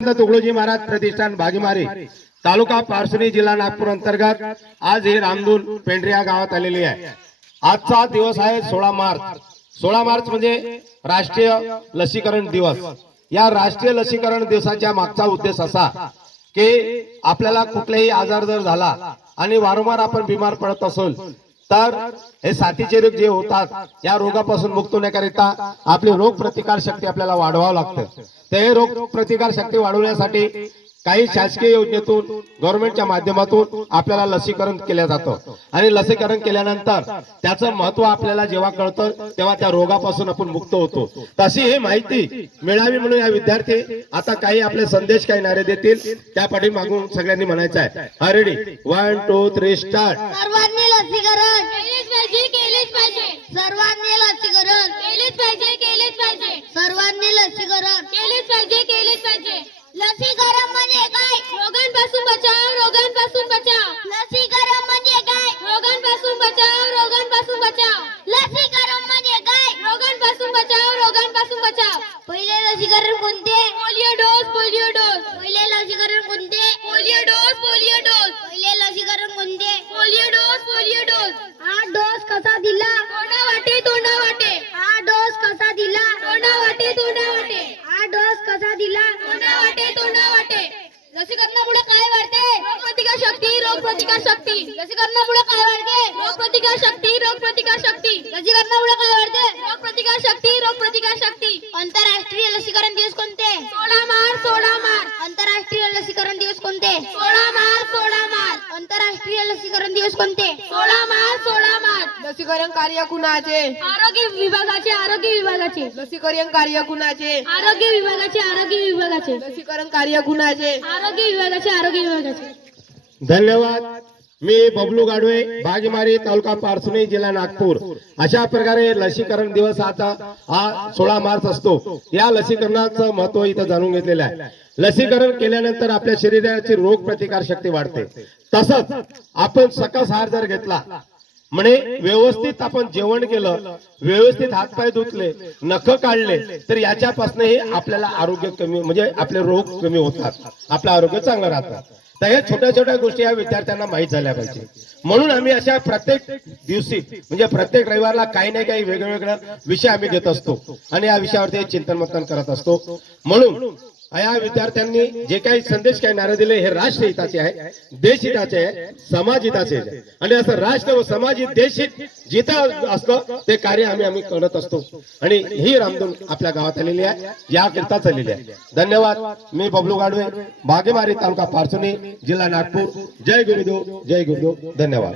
तुकडोजी महाराज प्रतिष्ठान भागीमारी तालुका पारसनी जिल्हा नागपूर अंतर्गत आज हे रामदून पेंढरी या गावात आलेली आहे। आजचा दिवस आहे 16 मार्च। 16 मार्च म्हणजे राष्ट्रीय लसीकरण दिवस। या राष्ट्रीय लसीकरण दिवसाच्या मागचा उद्देश असा की आपल्याला कुठलाही आजार जर झाला आणि वारंवार आपण बिमार पडत असेल तर हे साथीचे रोग जे होतात या रोगापासून मुक्त होण्याकरिता आपली रोग प्रतिकार शक्ती आपल्याला वाढवावी लागते। ते रोग प्रतिकार शक्ती वाढवण्यासाठी काही शासकीय योजनेतून गव्हर्नमेंटच्या माध्यमातून आपल्याला लसीकरण केलं जातं आणि लसीकरण केल्यानंतर त्याचं महत्त्व आपल्याला जेव्हा कळतं तेव्हा त्या रोगापासून आपण मुक्त होतो। तशी ही माहिती मिळावी म्हणून या विद्यार्थी आता काही आपले संदेश काही नारे देतील त्या पाठीमागून सगळ्यांनी म्हणायचं आहे। Ready 1 2 3 start. सर्वांनी लसीकरण केलेच पाहिजे सर्वांनी लसीकरण केलेच पाहिजे सर्वांनी लसीकरण केलेच पाहिजे लसीकरण म्हणजे काय? रोगांपासून बचाव लसीकरण म्हणजे काय? रोगांपासून बचाव लसीकरण म्हणजे काय? रोगांपासून बचाव पहिले लसीकरण कोणते? पोलिओ डोस पहिले लसीकरण कोणते? पोलिओ डोस पहिले लसीकरण कोणते? पोलिओ डोस हा डोस कसा दिला? तोंडावाटे हा डोस कसा दिला? तोंडावाटे हा डोस कसा दिला? तोंडावाटे लसीकरणामुळे काय वाढते? रोग प्रतिकार शक्ती लसीकरणामुळे काय वाढते? रोग प्रतिकार शक्ती लसीकरणामुळे काय वाढते? रोग प्रतिकार शक्ती आंतरराष्ट्रीय लसीकरण दिवस कोणते? 16 मार्च आंतरराष्ट्रीय लसीकरण दिवस कोणते? 16 मार्च आंतरराष्ट्रीय लसीकरण दिवस कोणते? 16 मार्च लसीकरण कार्य कुणाचे? आरोग्य विभागाचे लसीकरण कार्य कुणाचे? आरोग्य विभागाचे लसीकरण कार्य कुणाचे? आरोग्य विभागाचे धन्यवाद। मी बबलू गाडवे भागीमारी तालुका पारसनी जिल्हा नागपूर। अशा प्रकारे लसीकरण दिवस आता हा 16 मार्च असतो। या लसीकरणाचं महत्त्व इथं जाणून घेतलेलं आहे। लसीकरण केल्यानंतर आपल्या शरीराची रोग प्रतिकार शक्ती वाढते। तसंच आपण सकस आहार जर घेतला म्हणजे व्यवस्थित आपण जेवण केलं, व्यवस्थित हातपाय धुतले, नख काढले तर याच्यापासूनही आपल्याला आरोग्य कमी म्हणजे आपले रोग कमी होतात, आपलं आरोग्य चांगलं राहतं। तर या छोट्या छोट्या गोष्टी या विद्यार्थ्यांना माहीत झाल्या पाहिजे म्हणून आम्ही अशा प्रत्येक दिवशी म्हणजे प्रत्येक रविवारला काही ना काही वेगवेगळा विषय आम्ही घेत असतो आणि या विषयावरती चिंतन मंथन करत असतो। म्हणून या विद्यार्थ्यांनी जे काही संदेश काही नारे दिले हे राष्ट्रहिताचे आहे, देशहिताचे आहे, समाजहिताचे आहे आणि असं राष्ट्र व समाज देशहित जिथं असतं ते कार्य आम्ही करत असतो आणि ही रामदून आपल्या गावात आलेली आहे, याकरिता चाललेली आहे। धन्यवाद। मी बबलू गाडवे भागीमारी तालुका पारसनी जिल्हा नागपूर। जय गुरुदेव धन्यवाद।